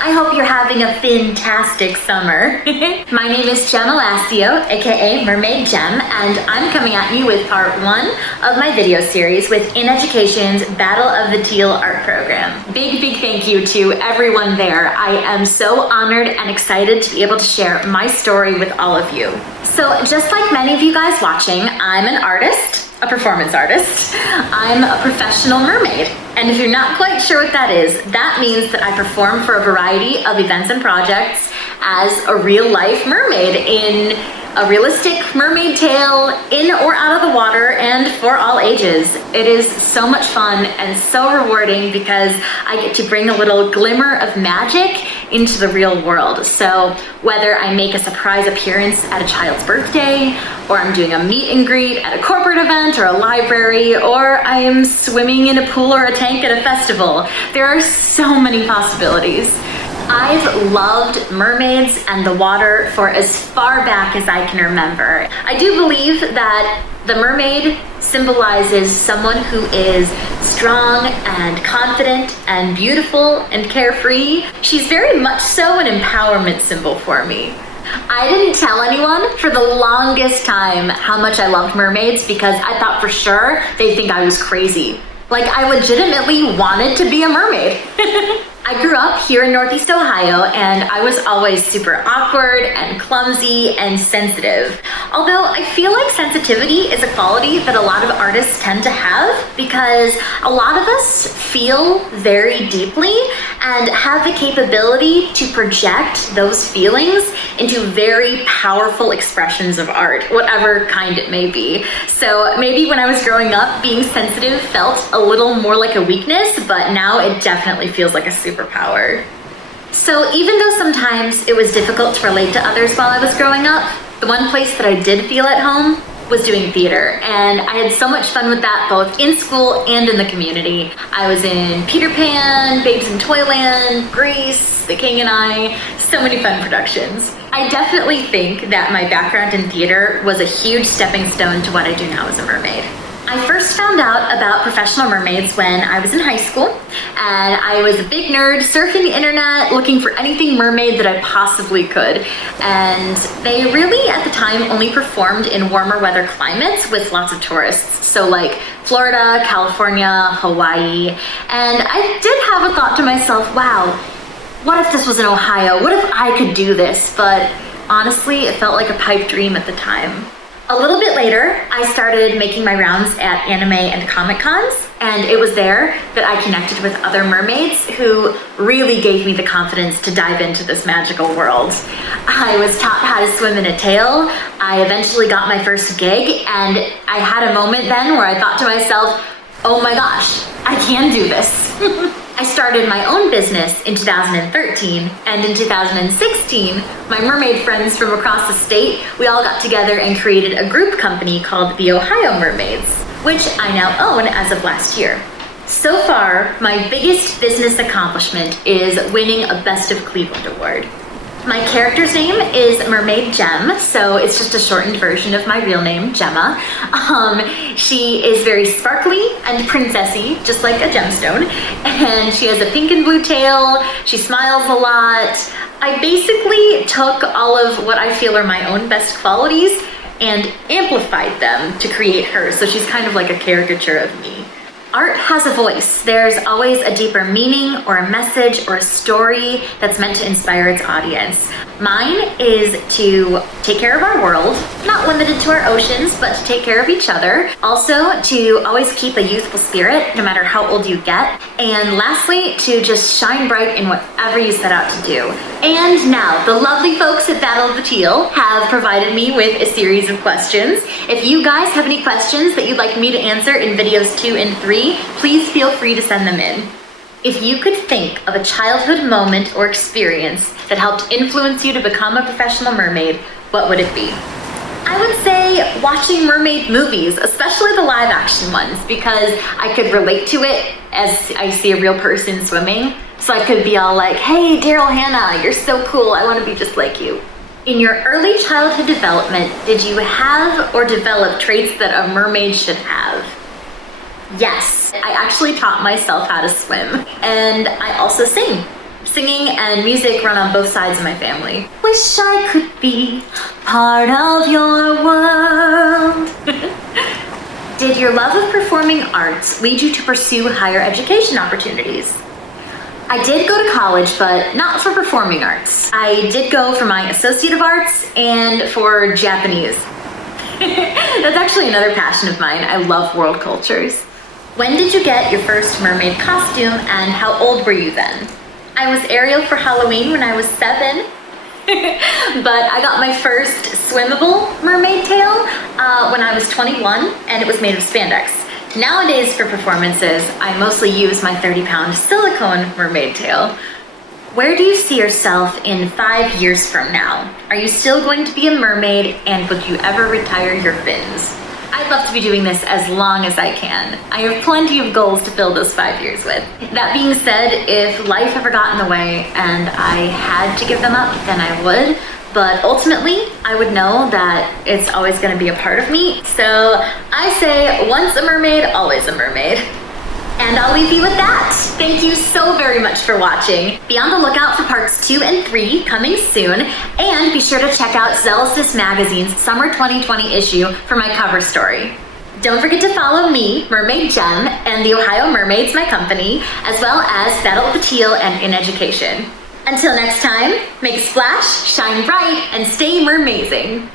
I hope you're having a fantastic summer. My name is Gem Alacio, aka Mermaid Gem, and I'm coming at you with part 1 of my video series within Education's Battle of the Teal art program. Big thank you to everyone there. I am so honored and excited to be able to share my story with all of you. So just like many of you guys watching, I'm an artist, a performance artist. I'm a professional mermaid. And if you're not quite sure what that is, that means that I perform for a variety of events and projects as a real life mermaid in a realistic mermaid tale, in or out of the water, and for all ages. It is so much fun and so rewarding because I get to bring a little glimmer of magic into the real world. So whether I make a surprise appearance at a child's birthday, or I'm doing a meet and greet at a corporate event or a library, or I am swimming in a pool or a tank at a festival, there are so many possibilities. I've loved mermaids and the water for as far back as I can remember. I do believe that the mermaid symbolizes someone who is strong and confident and beautiful and carefree. She's very much so an empowerment symbol for me. I didn't tell anyone for the longest time how much I loved mermaids because I thought for sure they'd think I was crazy. Like, I legitimately wanted to be a mermaid. I grew up here in Northeast Ohio, and I was always super awkward and clumsy and sensitive. Although I feel like sensitivity is a quality that a lot of artists tend to have because a lot of us feel very deeply and have the capability to project those feelings into very powerful expressions of art, whatever kind it may be. So maybe when I was growing up, being sensitive felt a little more like a weakness, but now it definitely feels like a superpower. So even though sometimes it was difficult to relate to others while I was growing up, the one place that I did feel at home was doing theater, and I had so much fun with that both in school and in the community. I was in Peter Pan, Babes in Toyland, Grease, The King and I, so many fun productions. I definitely think that my background in theater was a huge stepping stone to what I do now as a mermaid. I first found out about professional mermaids when I was in high school, and I was a big nerd surfing the internet looking for anything mermaid that I possibly could. And they really at the time only performed in warmer weather climates with lots of tourists. So like Florida, California, Hawaii. And I did have a thought to myself, wow, what if this was in Ohio? What if I could do this? But honestly, it felt like a pipe dream at the time. A little bit later, I started making my rounds at anime and comic cons, and it was there that I connected with other mermaids who really gave me the confidence to dive into this magical world. I was taught how to swim in a tail. I eventually got my first gig, and I had a moment then where I thought to myself, oh my gosh, I can do this. I started my own business in 2013, and in 2016, my mermaid friends from across the state, we all got together and created a group company called the Ohio Mermaids, which I now own as of last year. So far, my biggest business accomplishment is winning a Best of Cleveland award. My character's name is Mermaid Gem, so it's just a shortened version of my real name, Gemma. She is very sparkly and princessy, just like a gemstone, and she has a pink and blue tail. She smiles a lot. I basically took all of what I feel are my own best qualities and amplified them to create her, so she's kind of like a caricature of me. Art has a voice. There's always a deeper meaning or a message or a story that's meant to inspire its audience. Mine is to take care of our world, not limited to our oceans, but to take care of each other. Also, to always keep a youthful spirit, no matter how old you get. And lastly, to just shine bright in whatever you set out to do. And now, the lovely folks at Battle of the Teal have provided me with a series of questions. If you guys have any questions that you'd like me to answer in videos 2 and 3, please feel free to send them in. If you could think of a childhood moment or experience that helped influence you to become a professional mermaid, what would it be? I would say watching mermaid movies, especially the live action ones, because I could relate to it as I see a real person swimming. So I could be all like, hey, Daryl Hannah, you're so cool, I want to be just like you. In your early childhood development, did you have or develop traits that a mermaid should have? Yes, I actually taught myself how to swim, and I also sing. Singing and music run on both sides of my family. Wish I could be part of your world. Did your love of performing arts lead you to pursue higher education opportunities? I did go to college, but not for performing arts. I did go for my Associate of Arts and for Japanese. That's actually another passion of mine. I love world cultures. When did you get your first mermaid costume and how old were you then? I was Ariel for Halloween when I was 7, but I got my first swimmable mermaid tail when I was 21, and it was made of spandex. Nowadays for performances, I mostly use my 30-pound silicone mermaid tail. Where do you see yourself in 5 years from now? Are you still going to be a mermaid, and would you ever retire your fins? I'd love to be doing this as long as I can. I have plenty of goals to fill those 5 years with. That being said, if life ever got in the way and I had to give them up, then I would. But ultimately, I would know that it's always going to be a part of me. So I say, once a mermaid, always a mermaid. And I'll leave you with that. Thank you so very much for watching. Be on the lookout for parts 2 and 3 coming soon. And be sure to check out Zealousness Magazine's Summer 2020 issue for my cover story. Don't forget to follow me, Mermaid Gem, and the Ohio Mermaids, my company, as well as Battle of the Teal and In Education. Until next time, make a splash, shine bright, and stay mermazing.